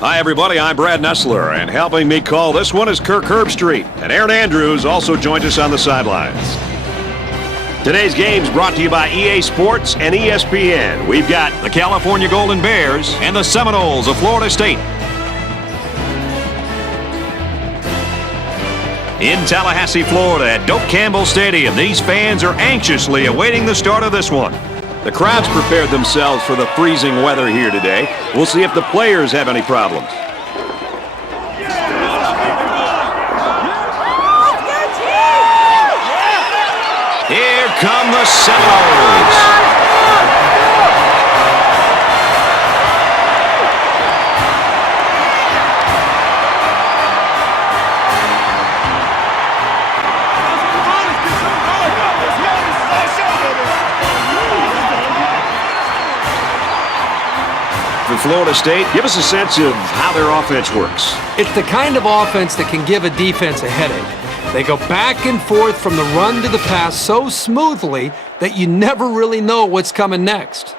Hi, everybody. I'm Brad Nessler, and helping me call this one is Kirk Herbstreit. And Aaron Andrews also joins us on the sidelines. Today's game is brought to you by EA Sports and ESPN. We've got the California Golden Bears and the Seminoles of Florida State. In Tallahassee, Florida, at Doak Campbell Stadium, these fans are anxiously awaiting the start of this one. The crowd's prepared themselves for the freezing weather here today. We'll see if the players have any problems. Here come the Seminoles. For Florida State, give us a sense of how their offense works. It's the kind of offense that can give a defense a headache. They go back and forth from the run to the pass so smoothly that you never really know what's coming next.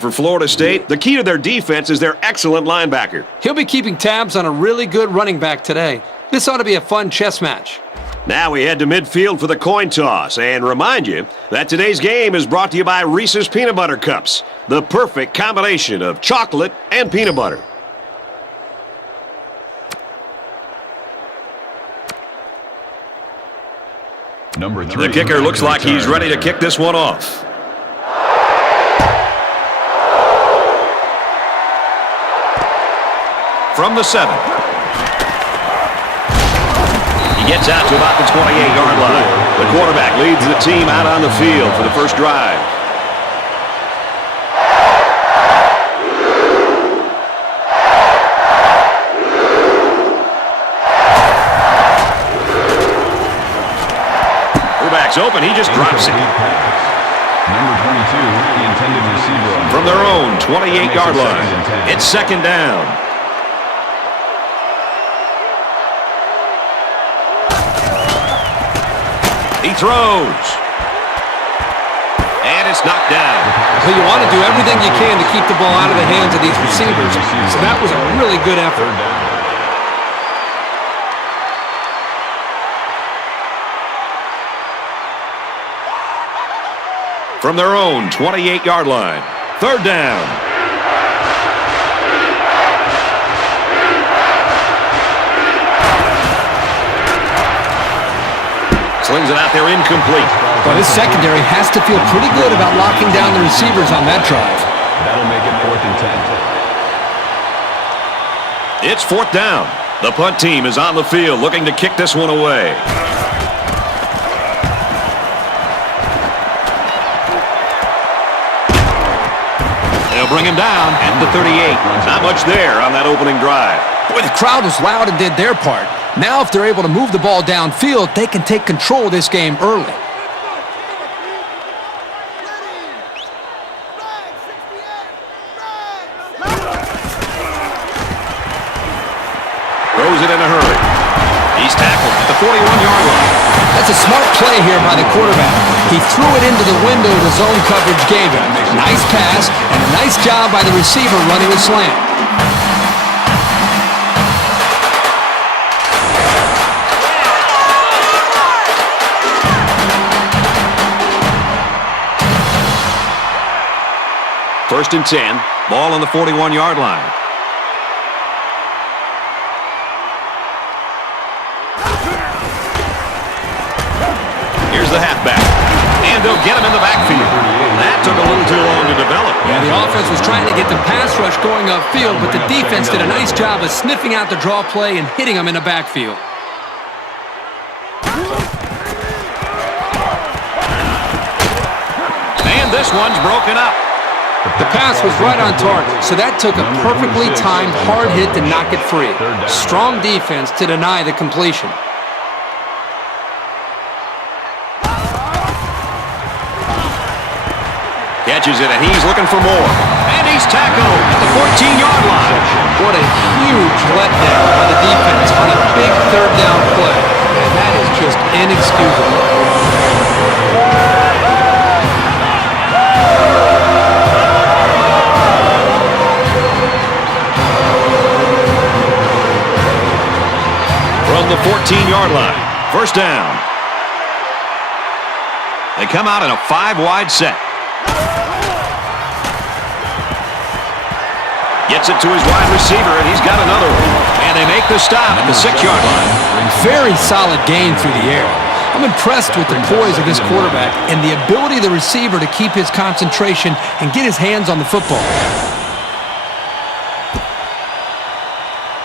For Florida State, the key to their defense is their excellent linebacker. He'll be keeping tabs on a really good running back today. This ought to be a fun chess match. Now we head to midfield for the coin toss, and remind you that today's game is brought to you by Reese's Peanut Butter Cups, the perfect combination of chocolate and peanut butter. Number 3. The kicker looks like he's ready to kick this one off. From the 7. He gets out to about the 28-yard line. The quarterback leads the team out on the field for the first drive. Quarterback's open. He just drops it. Number 22, the intended receiver. From their own 28-yard line. It's second down. He throws. And it's knocked down. So you want to do everything you can to keep the ball out of the hands of these receivers. So that was a really good effort. From their own 28-yard line. Third down. Slings it out there incomplete. But his secondary has to feel pretty good about locking down the receivers on that drive. That'll make it 4th and 10. It's 4th down. The punt team is on the field looking to kick this one away. They'll bring him down at the 38. Not much there on that opening drive. Boy, the crowd was loud and did their part. Now if they're able to move the ball downfield, they can take control of this game early. Throws it in a hurry. He's tackled at the 41-yard line. That's a smart play here by the quarterback. He threw it into the window the zone coverage gave him. Nice pass and a nice job by the receiver running a slant. First and 10. Ball on the 41-yard line. Here's the halfback. And they'll get him in the backfield. That took a little too long to develop. Yeah, the offense was trying to get the pass rush going upfield, but the defense did a nice job of sniffing out the draw play and hitting him in the backfield. And this one's broken up. The pass was right on target, so that took a perfectly timed hard hit to knock it free. Strong defense to deny the completion. Catches it, and he's looking for more. And he's tackled at the 14-yard line. What a huge letdown by the defense on a big third down play. And that is just inexcusable. on the 14-yard line. First down. They come out in a 5-wide set. Gets it to his wide receiver, and he's got another one. And they make the stop at the 6-yard line. Very solid gain through the air. I'm impressed with the poise of this quarterback and the ability of the receiver to keep his concentration and get his hands on the football.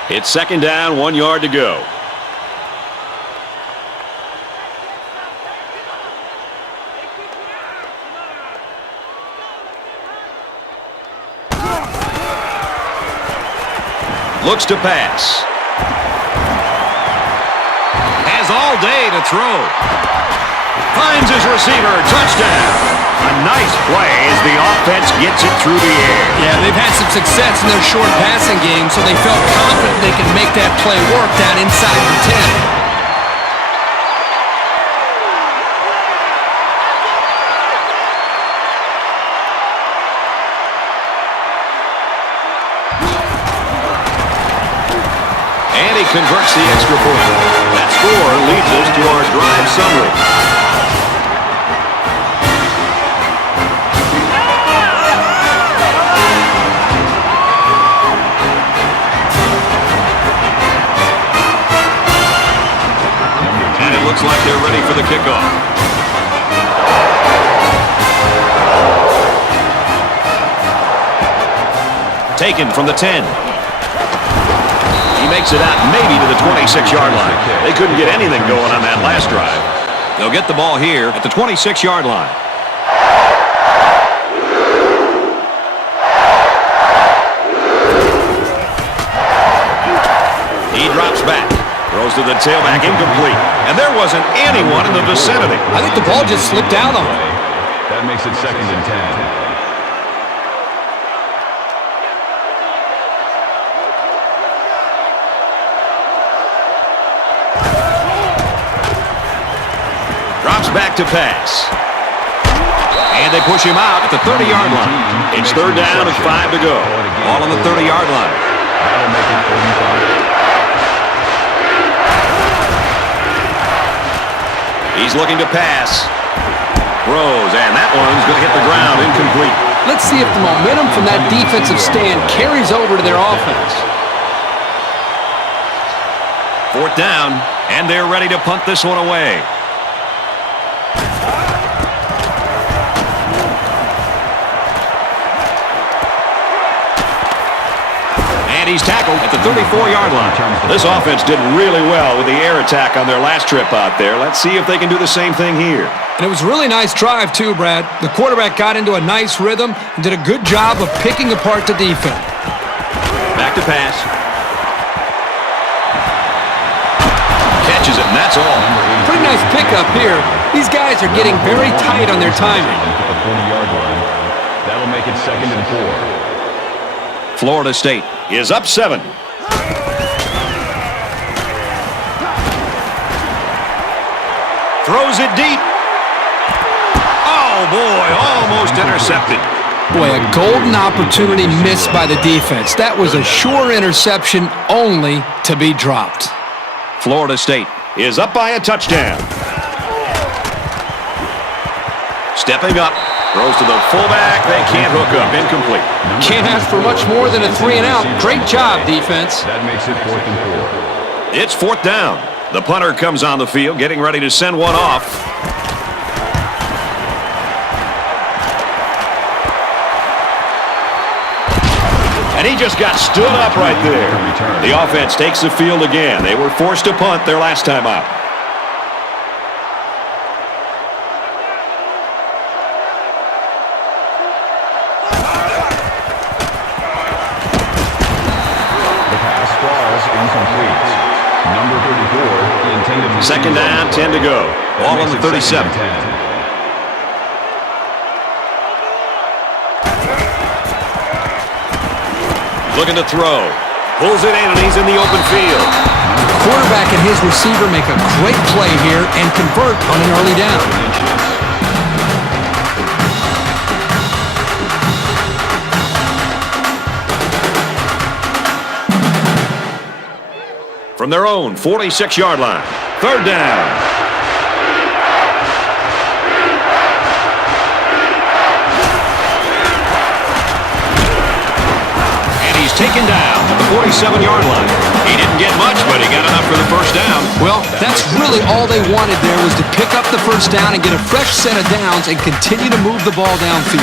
It's second down, 1 yard to go. Looks to pass. Has all day to throw. Finds his receiver. Touchdown. A nice play as the offense gets it through the air. Yeah, they've had some success in their short passing game, so they felt confident they could make that play work down inside the 10. And he converts the extra point. That score leads us to our drive summary. And it looks like they're ready for the kickoff. Taken from the 10. He makes it out maybe to the 26-yard line. They couldn't get anything going on that last drive. They'll get the ball here at the 26-yard line. He drops back. Throws to the tailback, incomplete. And there wasn't anyone in the vicinity. I think the ball just slipped out on him. That makes it second and 10. Drops back to pass. And they push him out at the 30-yard line. It's third down and 5 to go. Ball on the 30-yard line. That'll make it 45. He's looking to pass. Throws, and that one's going to hit the ground, incomplete. Let's see if the momentum from that defensive stand carries over to their offense. Fourth down, and they're ready to punt this one away. And he's tackled at the 34-yard line. This offense did really well with the air attack on their last trip out there. Let's see if they can do the same thing here. And it was a really nice drive, too, Brad. The quarterback got into a nice rhythm and did a good job of picking apart the defense. Back to pass. Catches it, and that's all. Pretty nice pickup here. These guys are getting very tight on their timing. The 40-yard line. That'll make it second and 4. Florida State is up 7. Throws it deep. Oh, boy, almost intercepted. Boy, a golden opportunity missed by the defense. That was a sure interception, only to be dropped. Florida State is up by a touchdown. Stepping up. Throws to the fullback. They can't hook up. Incomplete. Can't ask for much more than a 3-and-out. Great job, defense. That makes it 4th and 4. It's fourth down. The punter comes on the field, getting ready to send one off. And he just got stood up right there. The offense takes the field again. They were forced to punt their last time out. Second down, 10 to go. Ball on the 37. Looking to throw. Pulls it in, and he's in the open field. The quarterback and his receiver make a great play here and convert on an early down. from their own 46-yard line. Third down. Taken down at the 47-yard line. He didn't get much, but he got enough for the first down. Well, that's really all they wanted there was to pick up the first down and get a fresh set of downs and continue to move the ball downfield.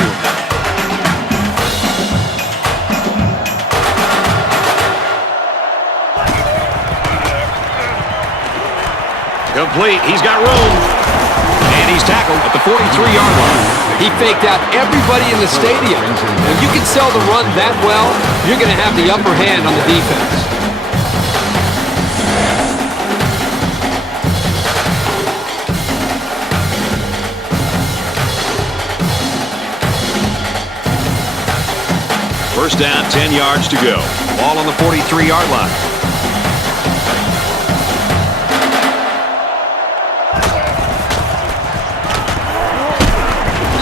Complete. He's got room. And he's tackled at the 43-yard line. He faked out everybody in the stadium. When you can sell the run that well, you're going to have the upper hand on the defense. First down, 10 yards to go. Ball on the 43-yard line.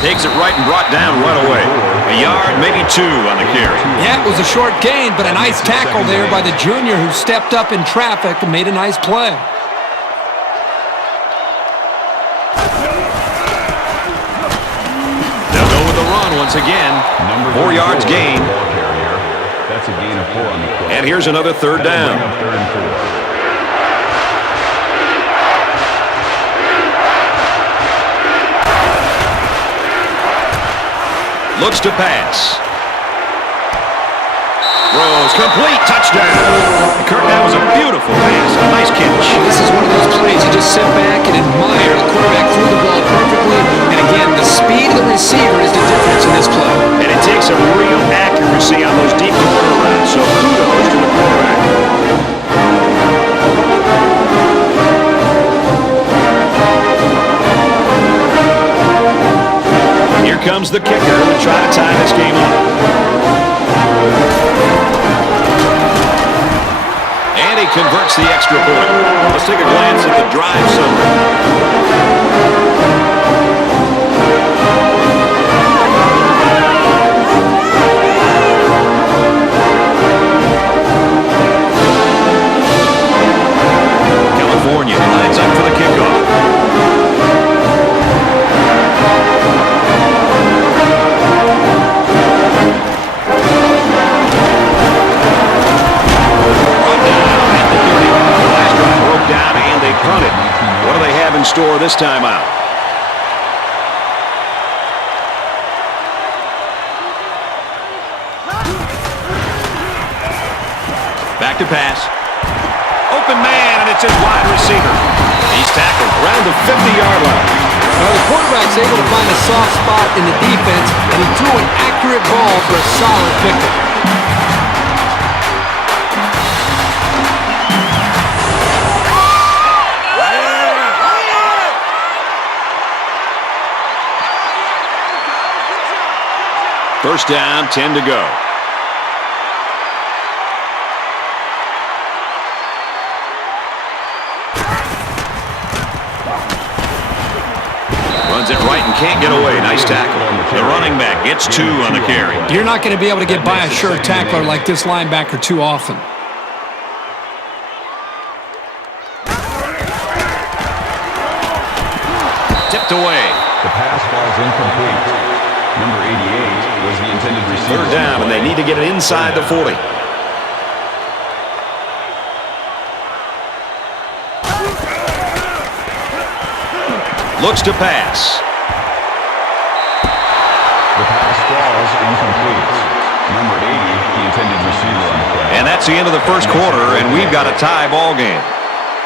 Takes it right and brought down right away. A yard, maybe two on the carry. Yeah, it was a short gain, but a nice tackle there by the junior who stepped up in traffic and made a nice play. They'll go with the run once again. 4 yards gain. That's a gain of 4 on the play. And here's another third down. Third and 4. Looks to pass. Throws complete. Touchdown. Kurt, that was a beautiful pass. A nice catch. This is one of those plays you just sit back and admire. The quarterback threw the ball perfectly. And again, the speed of the receiver is the difference in this play. And it takes a real accuracy on those deep corner runs. So kudos to the quarterback. Here comes the kicker to try to tie this game up. And he converts the extra point. Let's take a glance at the drive summary. California lines up for the kickoff. What do they have in store this time out? Back to pass. Open man, and it's his wide receiver. He's tackled around the 50-yard line. Well, the quarterback's able to find a soft spot in the defense, and he threw an accurate ball for a solid pickup. First down, 10 to go. Runs it right and can't get away. Nice tackle. The running back gets 2 on the carry. You're not going to be able to get by a sure tackler like this linebacker too often. Tipped away. The pass falls incomplete. Number 88 was the intended receiver. Third down, and they need to get it inside the 40. Looks to pass. The pass falls incomplete. Number 80, the intended receiver on the play. And that's the end of the first quarter, and we've got a tie ball game.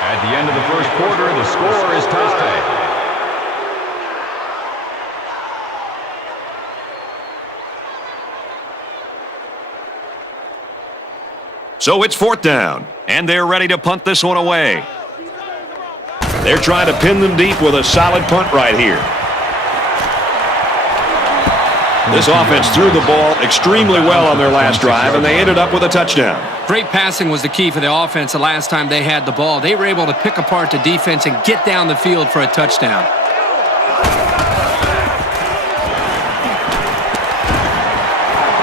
At the end of the first quarter, the score is tied. So it's fourth down, and they're ready to punt this one away. They're trying to pin them deep with a solid punt right here. This offense threw the ball extremely well on their last drive, and they ended up with a touchdown. Great passing was the key for the offense the last time they had the ball. They were able to pick apart the defense and get down the field for a touchdown.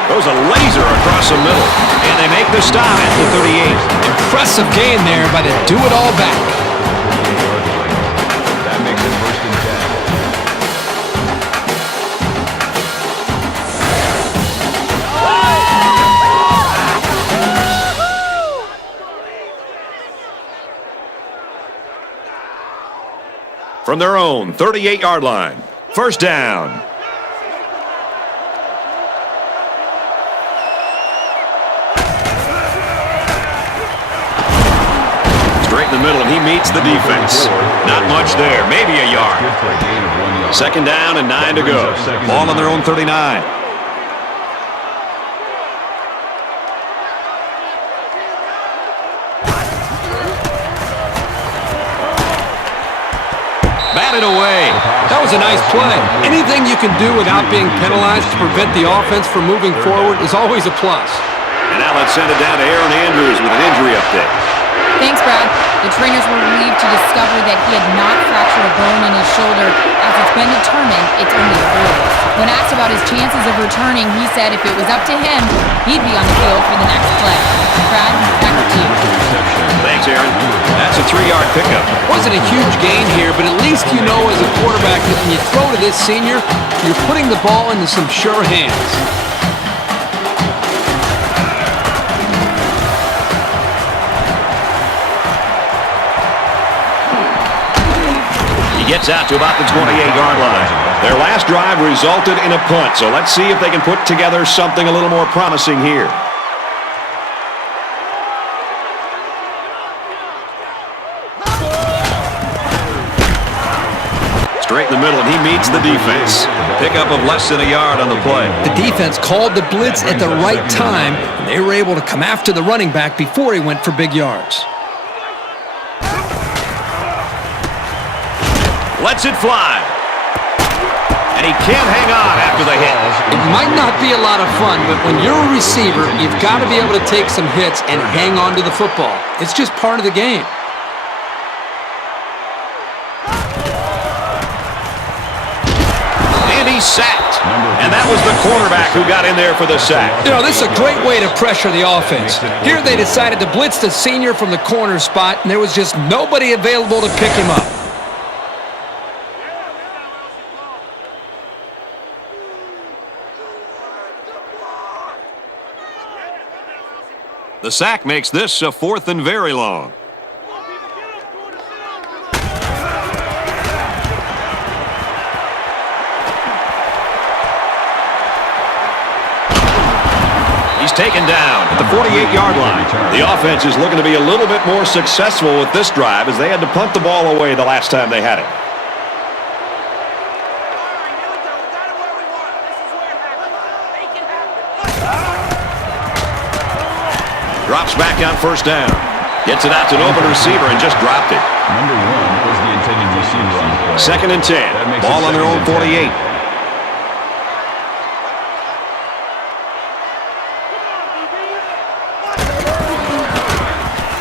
Goes a laser across the middle. And they make the stop at the 38. Impressive gain there by the do-it-all back. That makes it 1st and 10. From their own 38-yard line. 1st down. Straight in the middle, and he meets the defense. Not much there, maybe a yard. Good for a gain of 1 yard. 2nd down and 9 to go. Ball on their own 39. Batted away. That was a nice play. Anything you can do without being penalized to prevent the offense from moving forward is always a plus. And now let's send it down to Aaron Andrews with an injury update. Thanks, Brad. The trainers were relieved to discover that he had not fractured a bone in his shoulder, as it's been determined it's only a bruise. When asked about his chances of returning, he said if it was up to him, he'd be on the field for the next play. Brad, back to you. Thanks, Aaron. That's a 3-yard pickup. Wasn't a huge gain here, but at least you know as a quarterback that when you throw to this senior, you're putting the ball into some sure hands. He gets out to about the 28-yard line. Their last drive resulted in a punt, so let's see if they can put together something a little more promising here. Straight in the middle, and he meets the defense. Pickup of less than a yard on the play. The defense called the blitz at the right time, and they were able to come after the running back before he went for big yards. Lets it fly. And he can't hang on after the hit. It might not be a lot of fun, but when you're a receiver, you've got to be able to take some hits and hang on to the football. It's just part of the game. And he's sacked. And that was the cornerback who got in there for the sack. You know, this is a great way to pressure the offense. Here they decided to blitz the senior from the corner spot, and there was just nobody available to pick him up. The sack makes this a 4th and very long. He's taken down at the 48-yard line. The offense is looking to be a little bit more successful with this drive as they had to punt the ball away the last time they had it. Drops back on 1st down. Gets it out to an open receiver and just dropped it. Number 1 was the intended receiver on the play. 2nd and 10. Ball on their own 48.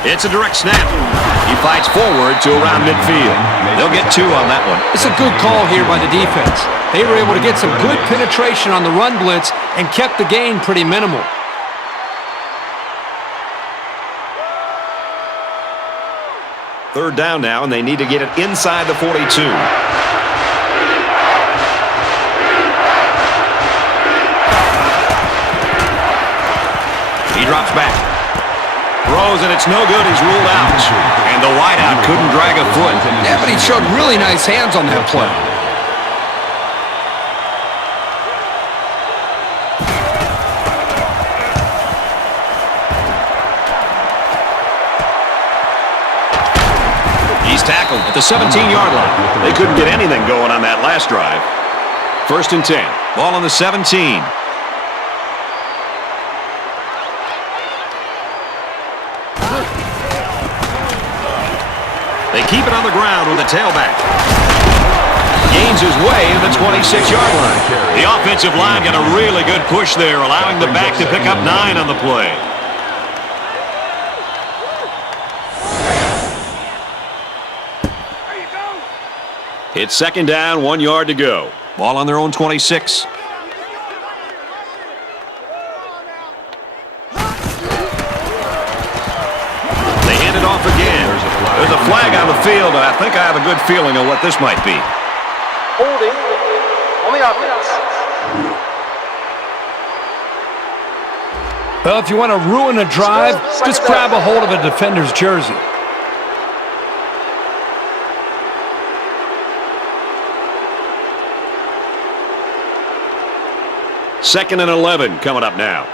It's a direct snap. He fights forward to around midfield. They'll get 2 on that one. It's a good call here by the defense. They were able to get some good penetration on the run blitz and kept the gain pretty minimal. 3rd down now, and they need to get it inside the 42. He drops back. Throws, and it's no good. He's ruled out. And the wideout couldn't drag a foot. Yeah, but he showed really nice hands on that play. He's tackled at the 17-yard line. They couldn't get anything going on that last drive. 1st and 10. Ball on the 17. They keep it on the ground with a tailback. Gains his way to the 26-yard line. The offensive line got a really good push there, allowing the back to pick up 9 on the play. It's 2nd down, 1 yard to go. Ball on their own 26. There's a flag on the field, and I think I have a good feeling of what this might be. Holding on the offense. Well, if you want to ruin a drive, just grab a hold of a defender's jersey. Second and 11 coming up now.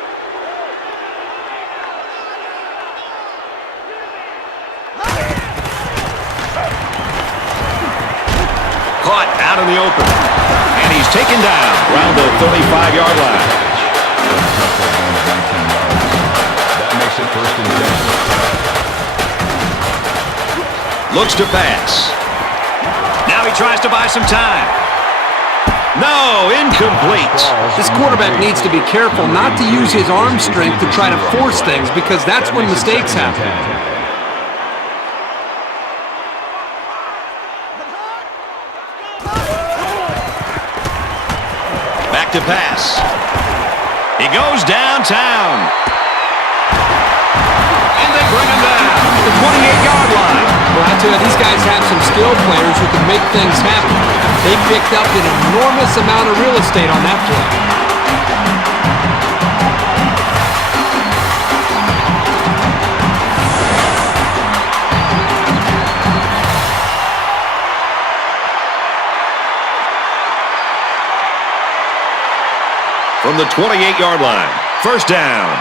Caught out in the open. And he's taken down around the 35-yard line. That makes it first and 10. Looks to pass. Now he tries to buy some time. No, incomplete. This quarterback needs to be careful not to use his arm strength to try to force things, because that's when mistakes happen. Back to pass. He goes downtown. And they bring him down at the 28-yard line. Well, I tell you, these guys have some skilled players who can make things happen. They picked up an enormous amount of real estate on that play. From the 28-yard line, first down.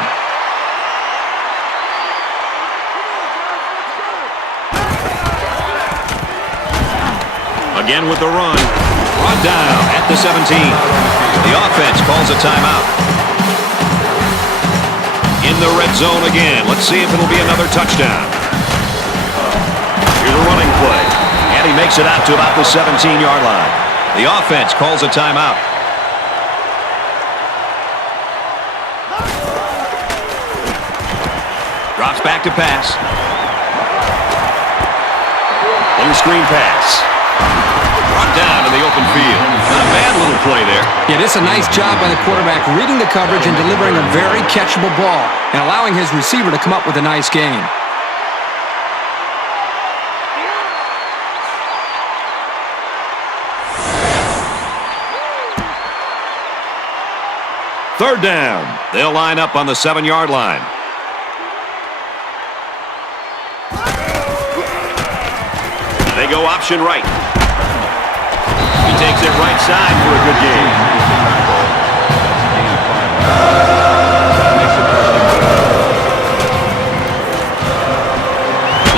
Again with the run. Brought down at the 17. The offense calls a timeout. In the red zone again. Let's see if it'll be another touchdown. Here's a running play. And he makes it out to about the 17-yard line. The offense calls a timeout. Drops back to pass. Little screen pass. Brought down in the open field. Not a bad little play there. Yeah, this is a nice job by the quarterback reading the coverage and delivering a very catchable ball and allowing his receiver to come up with a nice gain. Third down. They'll line up on the 7-yard line. They go option right. He takes it right side for a good gain.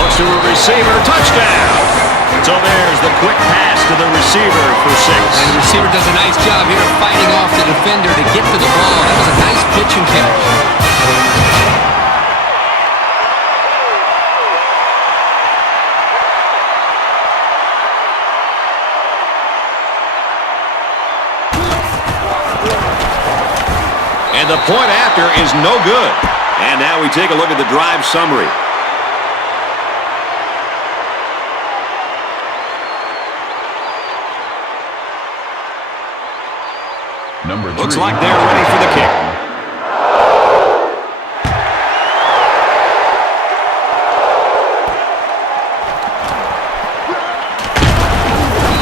Looks to a receiver. Touchdown. So there's the quick pass to the receiver for 6. And the receiver does a nice job here of fighting off the defender to get to the ball. That was a nice pitch and catch. And the point after is no good. And now we take a look at the drive summary. Number 3. Looks like they're ready for the kick.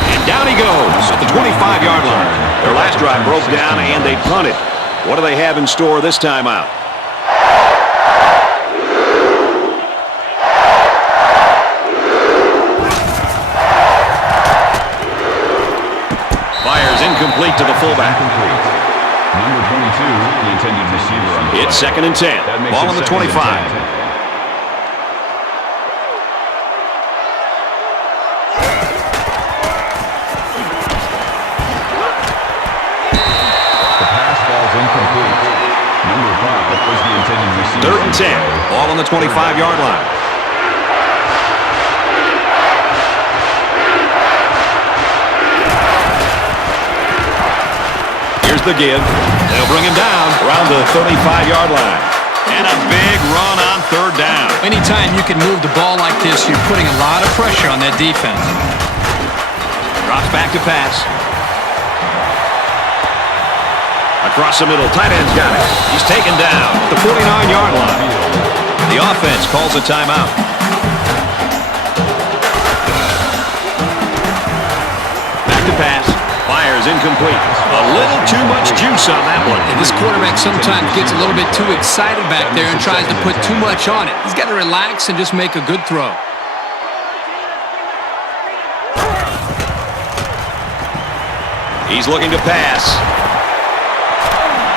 And down he goes at the 25-yard line. Their last drive broke down and they punted. What do they have in store this time out? Fires incomplete to the fullback. Number 22, the intended receiver on the play. It's second and 10. Ball on the 25. Third and 10. Ball on the 25-yard line. Here's the give. They'll bring him down around the 35-yard line. And a big run on third down. Anytime you can move the ball like this, you're putting a lot of pressure on that defense. Drops back to pass. Across the middle, tight end's got it. He's taken down at the 49-yard line. The offense calls a timeout. incomplete. A little too much juice on that one. And this quarterback sometimes gets a little bit too excited back there and tries to put too much on it. He's got to relax and just make a good throw. He's looking to pass.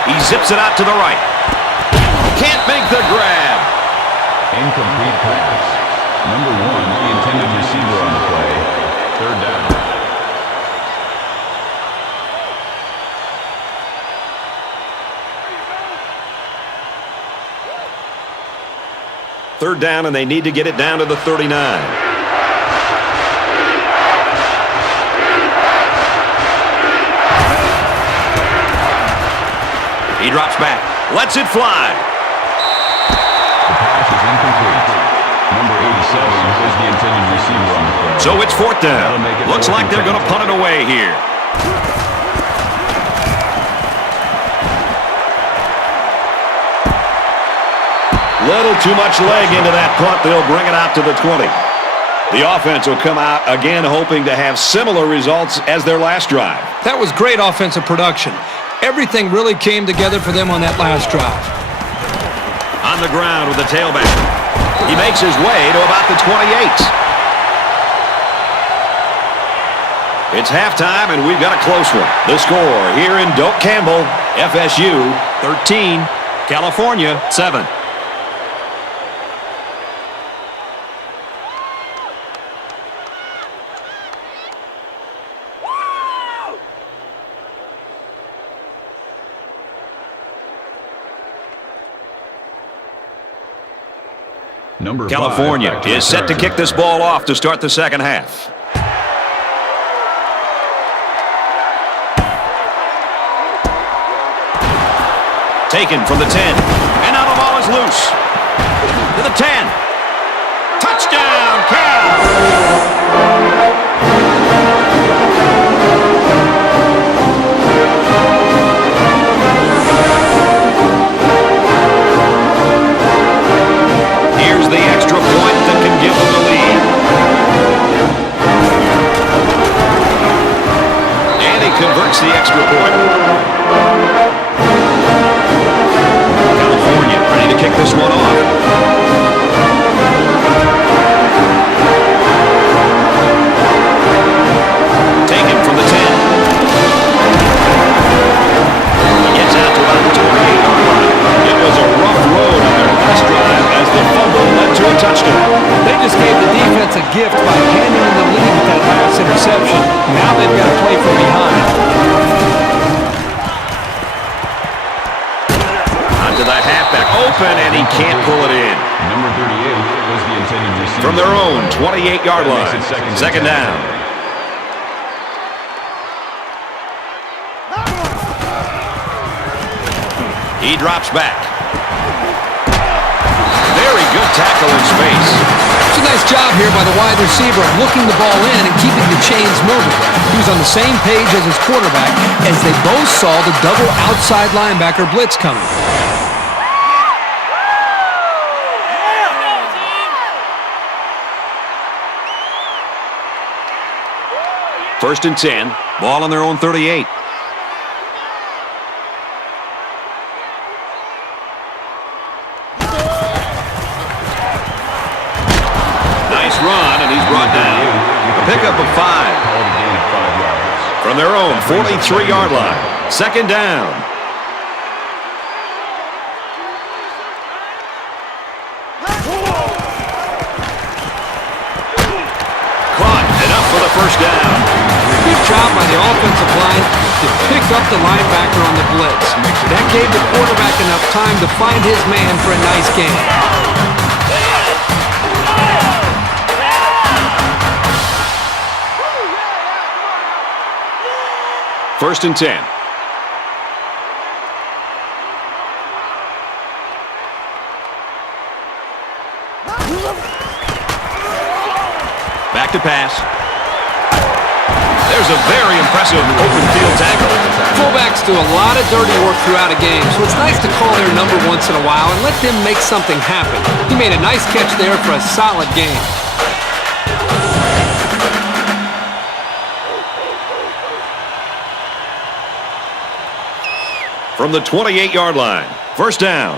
He zips it out to the right. Can't make the grab. Incomplete pass. Number 1, the intended receiver on the play. 3rd down. Third down, and they need to get it down to the 39. He drops back, lets it fly. The pass is incomplete. Number 87 is the intended receiver on the play. So it's 4th down. Looks like they're going to punt it away here. Little too much leg into that punt. They'll bring it out to the 20. The offense will come out again hoping to have similar results as their last drive. That was great offensive production. Everything really came together for them on that last drive. On the ground with the tailback. He makes his way to about the 28. It's halftime, and we've got a close one. The score here in Doak Campbell, FSU 13, California 7. Number 5, California is set to kick this ball off to start the second half. Taken from the 10. And now the ball is loose. To the 10. Touchdown, Cal! Here's the extra point that can give them the lead. And he converts the extra point. California ready to kick this one off. Taken from the 10. He gets out to about the 28-yard line. It was a rough road on their last drive as the fumble led to a touchdown. They just gave the defense a gift by handing them the lead with that last interception. Now they've got to play from behind. Onto the halfback, open, and he can't pull it in. Number 38 was the intended receiver. From their own 28-yard line, second down. He drops back. Very good tackle in space. It's a nice job here by the wide receiver of looking the ball in and keeping the chains moving. He was on the same page as his quarterback as they both saw the double outside linebacker blitz coming. First and 10, ball on their own 38. Nice run, and he's brought down. A pickup of 5. From their own 43-yard line, second down. Caught, enough for the first down. Good job by the offensive line to pick up the linebacker on the blitz. That gave the quarterback enough time to find his man for a nice gain. First and 10. Back to pass. There's a very impressive open field tackle. Fullbacks do a lot of dirty work throughout a game, so it's nice to call their number once in a while and let them make something happen. He made a nice catch there for a solid game. from the 28-yard line. First down.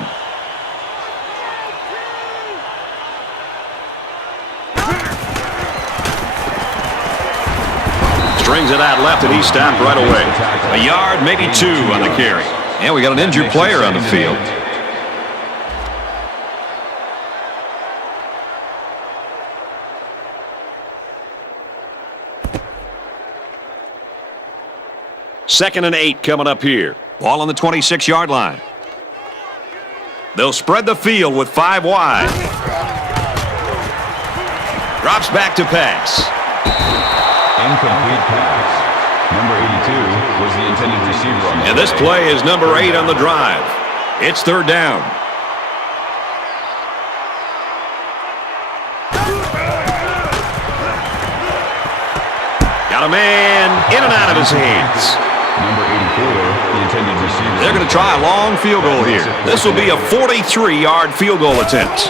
Strings it out left, and he stopped right away. A yard, maybe 2 on the carry. And we got an injured player on the field. Second and 8 coming up here. Ball on the 26-yard line. They'll spread the field with 5 wide. Drops back to pass. Incomplete pass. Number 82 was the intended receiver on the And this play is number 8 on the drive. It's third down. Got a man in and out of his hands. Number 84, the intended receiver. They're going to try a long field goal here. This will be a 43-yard field goal attempt.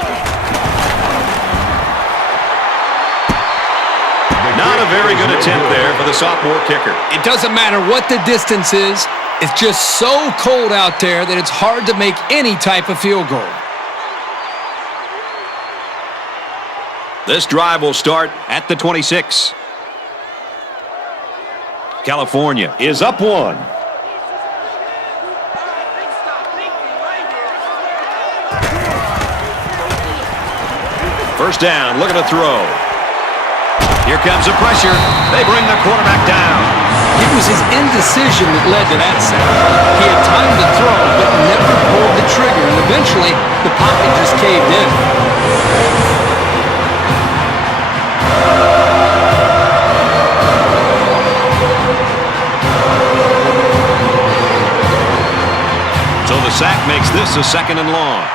Not a very good attempt there for the sophomore kicker. It doesn't matter what the distance is. It's just so cold out there that it's hard to make any type of field goal. This drive will start at the 26. California is up 1. First down, looking to throw. Here comes the pressure. They bring the quarterback down. It was his indecision that led to that sack. He had time to throw, but never pulled the trigger, and eventually the pocket just caved in. So the sack makes this a second and long.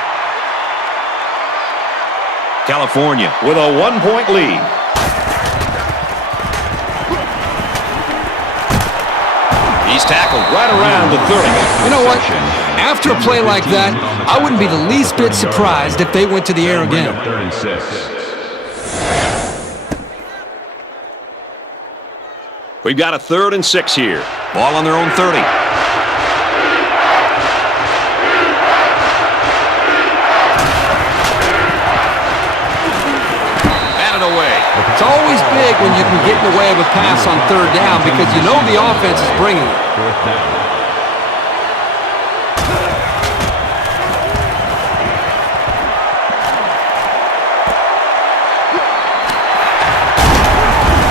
California with a 1-point lead. He's tackled right around the 30. You know what? After a play like that, I wouldn't be the least bit surprised if they went to the air again. Third and 6. We've got a 3rd and 6 here. Ball on their own 30. Batted away. It's always big when you can get in the way of a pass on third down because you know the offense is bringing it. Fourth down.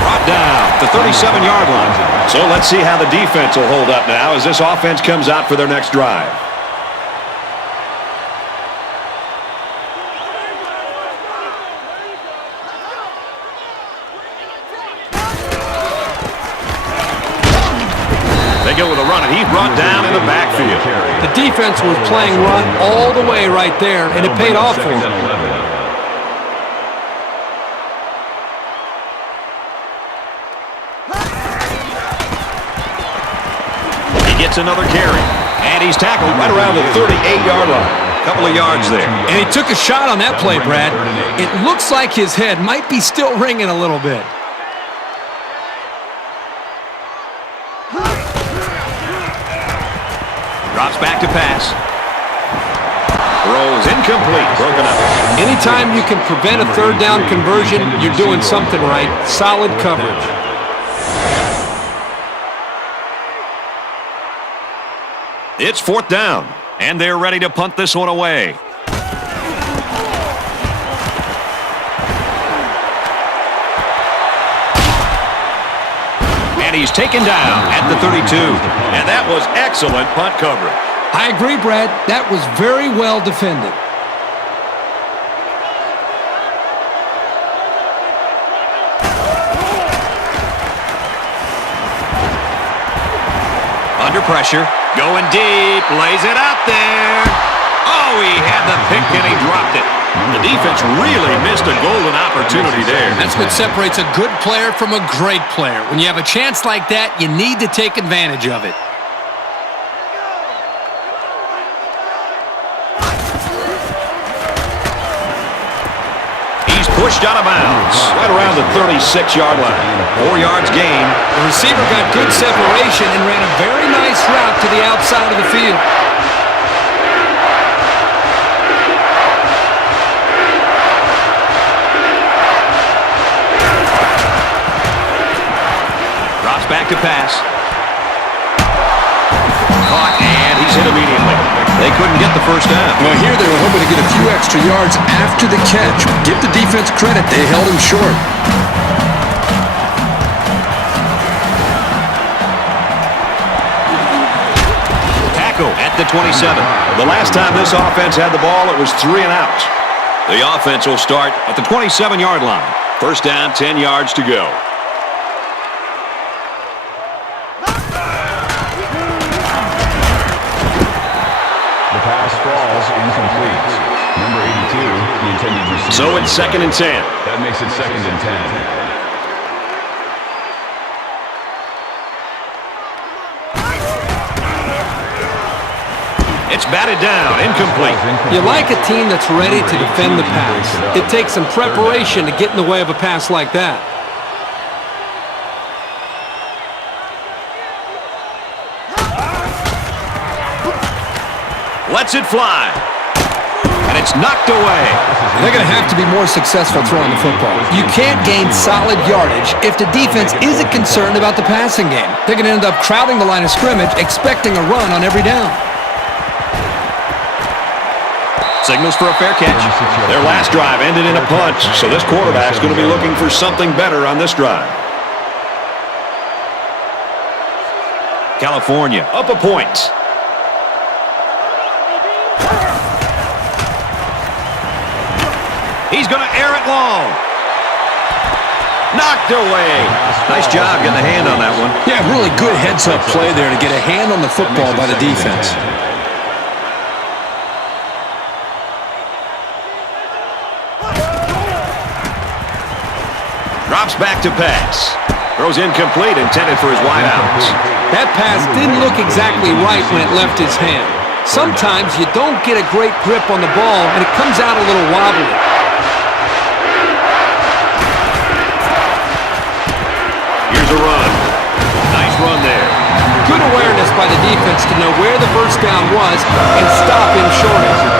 Brought down the 37-yard line. So let's see how the defense will hold up now as this offense comes out for their next drive. They go with a run, and he's brought down in the backfield. The defense was playing run all the way right there, and it paid off for them. He gets another carry, and he's tackled right around the 38-yard line. A couple of yards there. And he took a shot on that play, Brad. It looks like his head might be still ringing a little bit. Drops back to pass. Throws incomplete. Broken up. Anytime you can prevent a third down conversion, you're doing something right. Solid coverage. It's 4th down, and they're ready to punt this one away. And he's taken down at the 32. And that was excellent punt coverage. I agree, Brad. That was very well defended. Under pressure. Going deep. Lays it out there. Oh, he had the pick and he dropped it. The defense really missed a golden opportunity there. That's what separates a good player from a great player. When you have a chance like that, you need to take advantage of it. He's pushed out of bounds right around the 36-yard line. 4 yards gain. The receiver got good separation and ran a very nice route to the outside of the field. back to pass. Caught, and he's hit immediately. They couldn't get the first down. Well, here they were hoping to get a few extra yards after the catch. Give the defense credit. They held him short. Tackle at the 27. The last time this offense had the ball, it was 3 and out. The offense will start at the 27-yard line. First down, 10 yards to go. The pass falls incomplete. Number 82, the intended receiver. So it's 2nd and 10. That makes it 2nd and 10. It's batted down, incomplete. You like a team that's ready to defend the pass. It takes some preparation to get in the way of a pass like that. Lets it fly. And it's knocked away. They're going to have to be more successful throwing the football. You can't gain solid yardage if the defense isn't concerned about the passing game. They're going to end up crowding the line of scrimmage, expecting a run on every down. Signals for a fair catch. Their last drive ended in a punt, so this quarterback's going to be looking for something better on this drive. California up a point. He's going to air it long. Knocked away. Nice job getting a hand on that one. Yeah, really good heads-up play there to get a hand on the football by the defense. Drops back to pass. Throws incomplete, intended for his wideouts. That pass didn't look exactly right when it left his hand. Sometimes you don't get a great grip on the ball, and it comes out a little wobbly. Here's a run. Nice run there. Good awareness by the defense to know where the first down was and stop him short of it.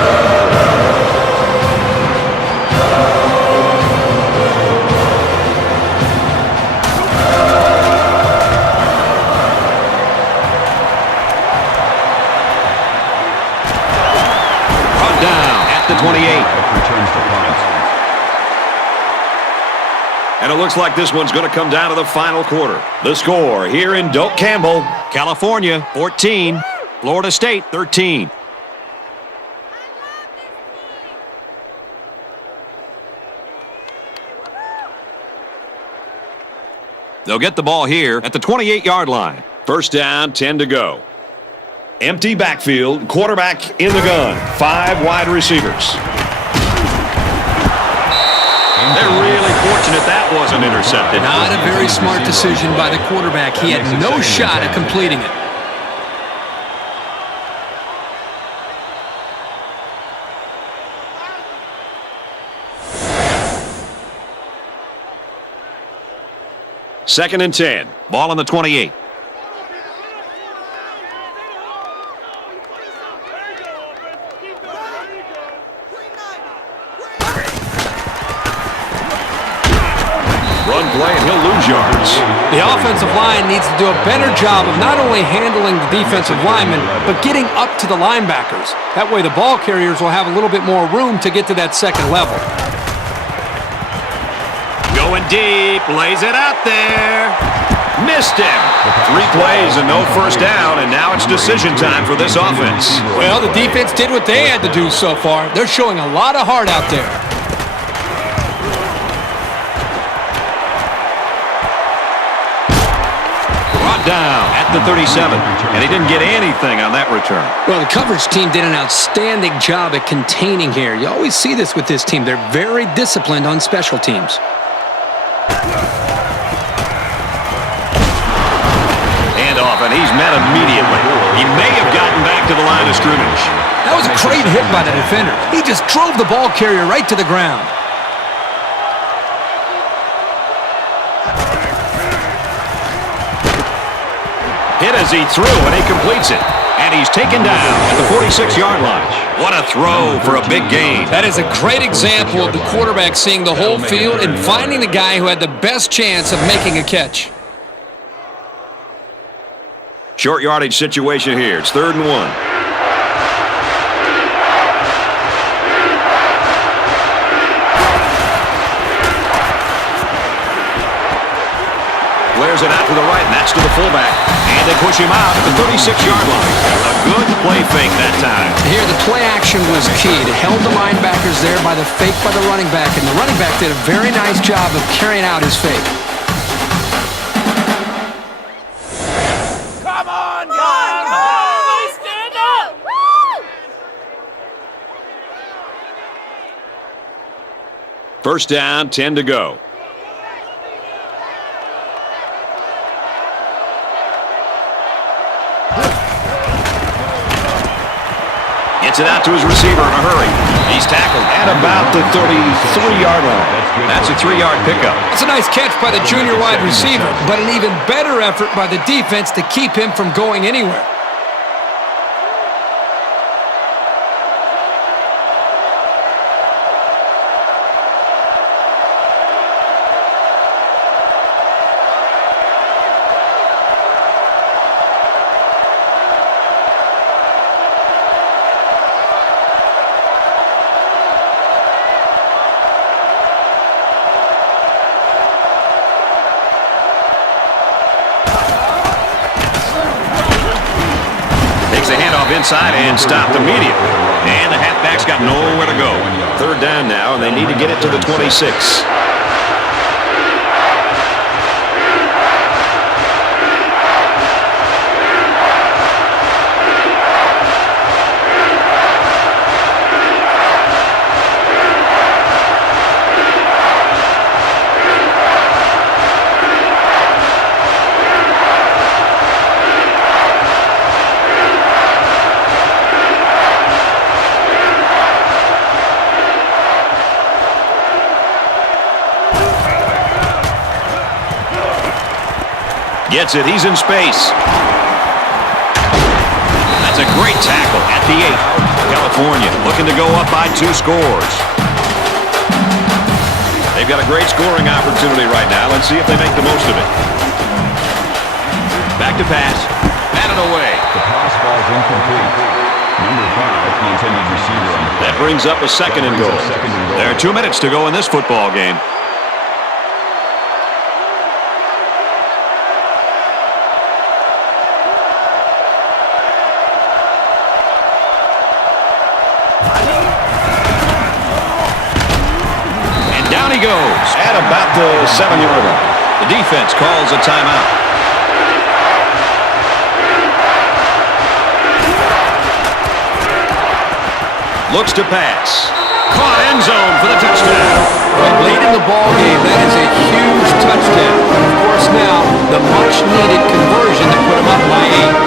Brought down at the 28. Returns the punt. And it looks like this one's going to come down to the final quarter. The score here in Doak Campbell, California, 14, Florida State, 13. They'll get the ball here at the 28-yard line. First down, 10 to go. Empty backfield, quarterback in the gun, 5 wide receivers. They're really fortunate that wasn't intercepted. Not a very smart decision by the quarterback. He had no shot at completing it. Second and 10. Ball on the 28. Run play, and he'll lose yards. The offensive line needs to do a better job of not only handling the defensive linemen, but getting up to the linebackers. That way the ball carriers will have a little bit more room to get to that second level. Going deep, lays it out there. Missed him. 3 plays and no first down, and now it's decision time for this offense. Well, the defense did what they had to do so far. They're showing a lot of heart out there. Brought down at the 37, and he didn't get anything on that return. Well, the coverage team did an outstanding job at containing here. You always see this with this team. They're very disciplined on special teams. Handoff, and he's met immediately. He may have gotten back to the line of scrimmage. That was a great hit by the defender. He just drove the ball carrier right to the ground. Hit as he threw, and he completes it. And he's taken down at the 46-yard line. What a throw for a big gain. That is a great example of the quarterback seeing the whole field and finding the guy who had the best chance of making a catch. Short yardage situation here. It's 3rd and 1. Flares it out to the right, and that's to the fullback. And they push him out at the 36-yard line. A good play fake that time. Here, the play action was key. It held the linebackers there by the fake by the running back, and the running back did a very nice job of carrying out his fake. Come on, guys! Stand up! First down, 10 to go. Gets it out to his receiver in a hurry. He's tackled at about the 33-yard line. That's a 3-yard pickup. It's a nice catch by the junior wide receiver, but an even better effort by the defense to keep him from going anywhere. Takes the handoff inside and stopped immediately. And the halfback's got nowhere to go. 3rd down now, and they need to get it to the 26. Gets it. He's in space. That's a great tackle at the 8. California looking to go up by 2 scores. They've got a great scoring opportunity right now. Let's see if they make the most of it. Back to pass. Batted away. The pass ball is incomplete. Number 5, the intended receiver. That brings up a 2nd and goal. There are 2 minutes to go in this football game. Goes at about the 7-yard line. The defense calls a timeout. Looks to pass. Caught end zone for the touchdown. Late in the ball game, that is a huge touchdown. Of course, now the much-needed conversion to put him up by 8.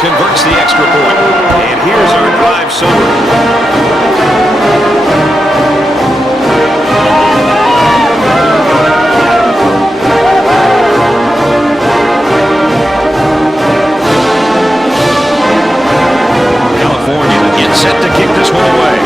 Converts the extra point. And here's our drive summary. California gets set to kick this one away.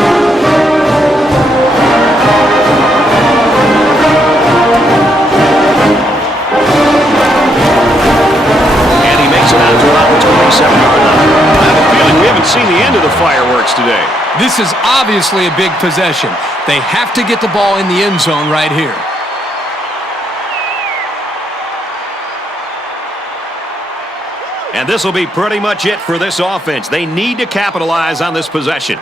Seen the end of the fireworks today. This is obviously a big possession. They have to get the ball in the end zone right here. And this will be pretty much it for this offense. They need to capitalize on this possession.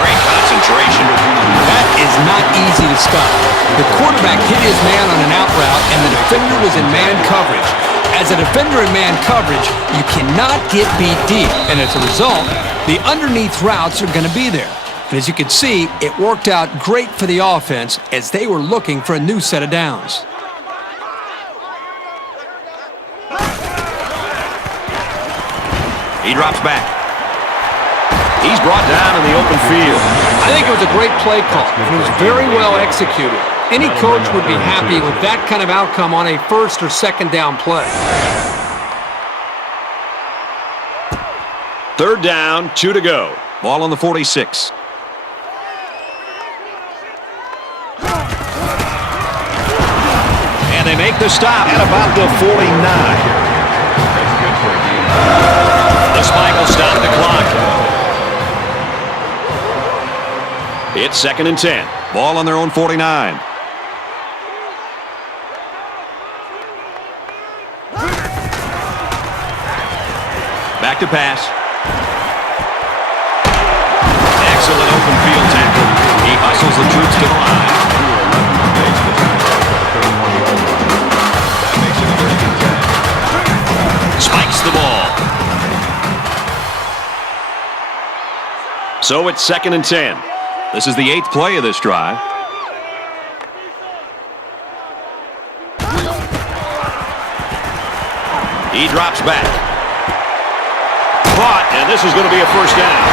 Great concentration. That is not easy to stop. The quarterback hit his man on an out route, and the defender was in man coverage. As a defender in man coverage, you cannot get beat deep, and as a result, the underneath routes are going to be there. And as you can see, it worked out great for the offense as they were looking for a new set of downs. He drops back. He's brought down in the open field. I think it was a great play call, and it was very well executed. Any coach would be happy with that kind of outcome on a first or second down play. Third down, 2 to go. Ball on the 46. And they make the stop at about the 49. That's good for a game. The spike will stop the clock. It's 2nd and 10. Ball on their own 49. Back to pass. Excellent open field tackle. He hustles the troops to the line. That makes it 1st and 10. Spikes the ball. So it's 2nd and 10. This is the 8th play of this drive. He drops back. Caught, and this is going to be a first down.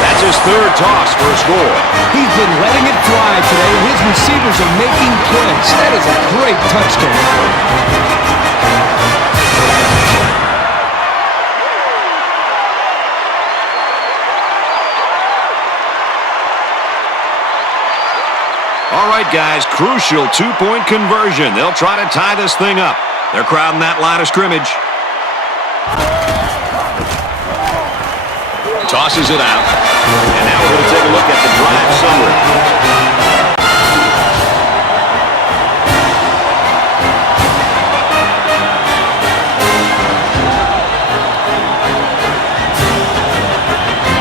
That's his 3rd toss for a score. He's been letting it fly today. His receivers are making plays. That is a great touchdown. All right, guys, crucial 2-point conversion. They'll try to tie this thing up. They're crowding that line of scrimmage. Tosses it out. And now we're going to take a look at the drive summary.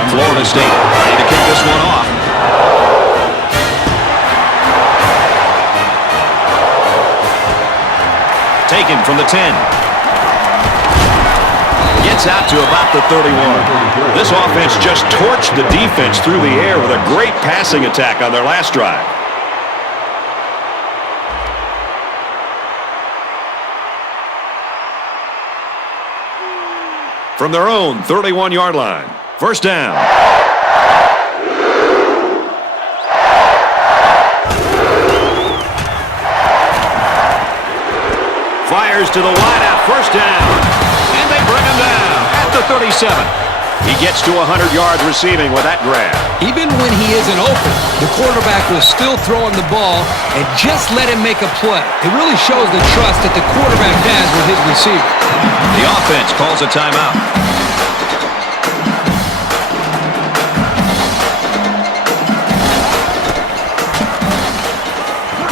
Florida State ready to kick this one off. Taken from the 10. Gets out to about the 31. This offense just torched the defense through the air with a great passing attack on their last drive. From their own 31-yard line. First down. Fires to the wideout, first down. And they bring him down at the 37. He gets to 100 yards receiving with that grab. Even when he isn't open, the quarterback will still throw him the ball and just let him make a play. It really shows the trust that the quarterback has with his receiver. The offense calls a timeout.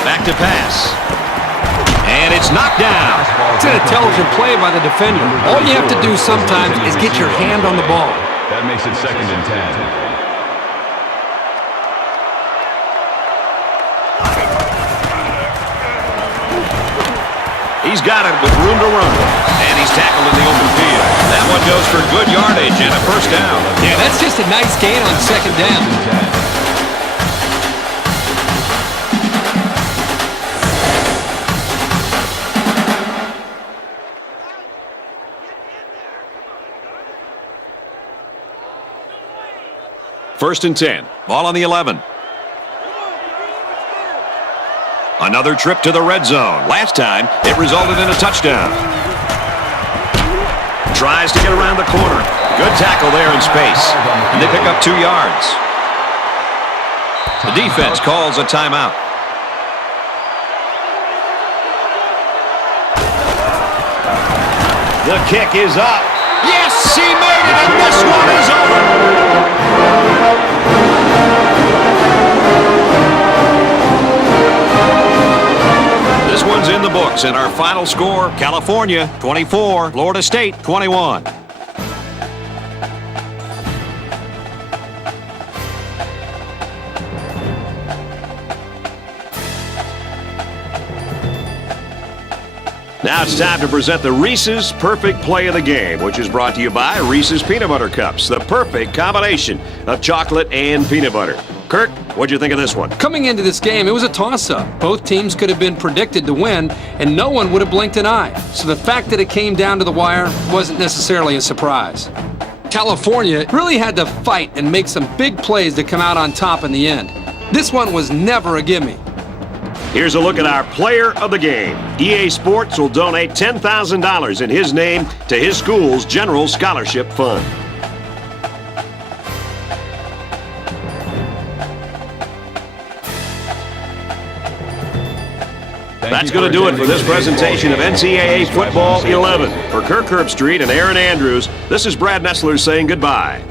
Back to pass. And it's knocked down. It's an intelligent play by the defender. All you have to do sometimes is get your hand on the ball. That makes it 2nd and 10. He's got it with room to run. And he's tackled in the open field. That one goes for good yardage and a first down. Yeah, that's just a nice gain on 2nd down. First and 10. Ball on the 11. Another trip to the red zone. Last time, it resulted in a touchdown. Tries to get around the corner. Good tackle there in space. And they pick up 2 yards. The defense calls a timeout. The kick is up. Yes, he made it, and this one is over. This one's in the books, and our final score, California 24, Florida State 21. Now it's time to present the Reese's Perfect Play of the Game, which is brought to you by Reese's Peanut Butter Cups, the perfect combination of chocolate and peanut butter. Kirk, what'd you think of this one? Coming into this game, it was a toss-up. Both teams could have been predicted to win, and no one would have blinked an eye. So the fact that it came down to the wire wasn't necessarily a surprise. California really had to fight and make some big plays to come out on top in the end. This one was never a gimme. Here's a look at our player of the game. EA Sports will donate $10,000 in his name to his school's General Scholarship Fund. That's going to do it for this presentation of NCAA Football 11. For Kirk Herbstreit and Aaron Andrews, this is Brad Nessler saying goodbye.